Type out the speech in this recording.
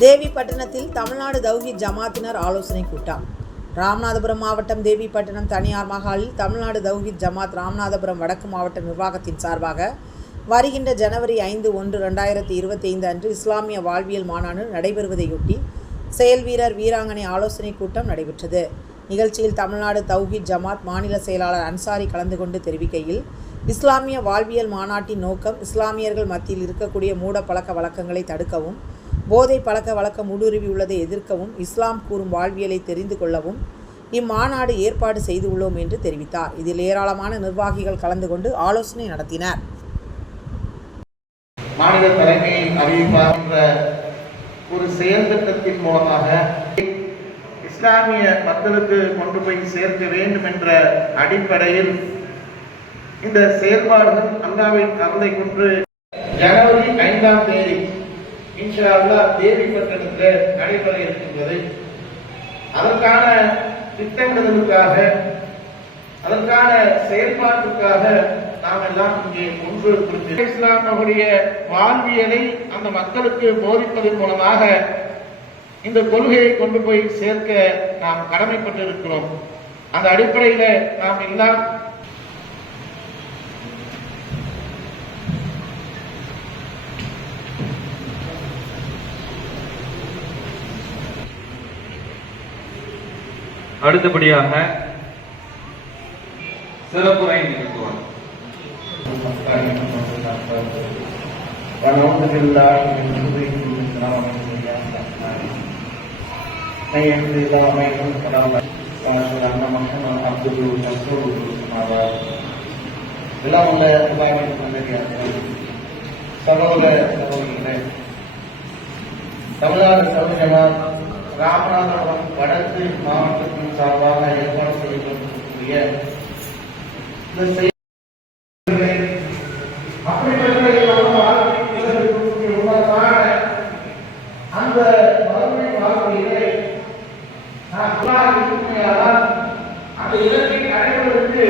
தேவிப்பட்டினத்தில் தமிழ்நாடு தௌஹி ஜமாத்தினர் ஆலோசனை கூட்டம். ராமநாதபுரம் மாவட்டம் தேவிப்பட்டினம் தனியார் மகாலில் தமிழ்நாடு தௌஹித் ஜமாத் ராமநாதபுரம் வடக்கு மாவட்ட நிர்வாகத்தின் சார்பாக வருகின்ற ஜனவரி ஐந்து ஒன்று ரெண்டாயிரத்தி இருபத்தி ஐந்து அன்று இஸ்லாமிய வாழ்வியல் மாநாடு நடைபெறுவதையொட்டி செயல் வீரர் வீராங்கனை ஆலோசனை கூட்டம் நடைபெற்றது. நிகழ்ச்சியில் தமிழ்நாடு தௌஹீத் ஜமாத் மாநில செயலாளர் அன்சாரி கலந்து கொண்டு தெரிவிக்கையில் இஸ்லாமிய வாழ்வியல் மாநாட்டின் நோக்கம் இஸ்லாமியர்கள் மத்தியில் இருக்கக்கூடிய மூட பழக்க வழக்கங்களை தடுக்கவும் போதை பழக்க வழக்கம் ஊடுருவியுள்ளதை எதிர்க்கவும் இஸ்லாம் கூறும் வாழ்வியலை தெரிந்து கொள்ளவும் இம்மாநாடு ஏற்பாடு செய்துள்ளோம் என்று தெரிவித்தார். இதில் ஏராளமான நிர்வாகிகள் கலந்து கொண்டு ஆலோசனை நடத்தினர். மாநில தலைமை அறிவிப்பார் என்ற ஒரு செயல் திட்டத்தின் மூலமாக இஸ்லாமிய மக்களுக்கு கொண்டு போய் சேர்க்க வேண்டும் என்ற அடிப்படையில் இந்த செயல்பாடுகள் அல்லாவின் கலந்தை கொண்டு ஜனவரி ஐந்தாம் தேதி இன்ஷா அல்லாஹ் தேவிப்பட்டினத்தில் நடைபெற இருக்கின்றது அதற்கான திட்டமிடுதலுக்காக அதற்கான செயல்பாட்டுக்காக நாம் எல்லாம் இங்கே ஒன்று இஸ்லாம் அவருடைய வாழ்வியலை அந்த மக்களுக்கு போதிப்பதன் மூலமாக இந்த கொள்கையை கொண்டு போய் சேர்க்க நாம் கடமைப்பட்டிருக்கிறோம். அந்த அடிப்படையில நாம் எல்லாம் அடுத்தபடியாக சிறப்புரை நிகழ்த்துவார் ونعوذ بالله من شرور انفسنا ومن سيئات اعمالنا من يهده الله من يضلل فلا مضل له واشهد ان محمدا عبده ورسوله اما بعد எல்லாம் உள்ள அல்லாஹ்வின் நல்லடியார்களே சகோதர சகோதரிகளே தமிழ்நாடு சௌஜமா ராமநாதபுரம் வடக்கு மாவட்டத்தின் சார்பாக ஏற்பாடு செய்யப்பட்டிருக்கக்கூடிய இந்த செயல் அந்த அந்த இலக்கை அடைவதற்கு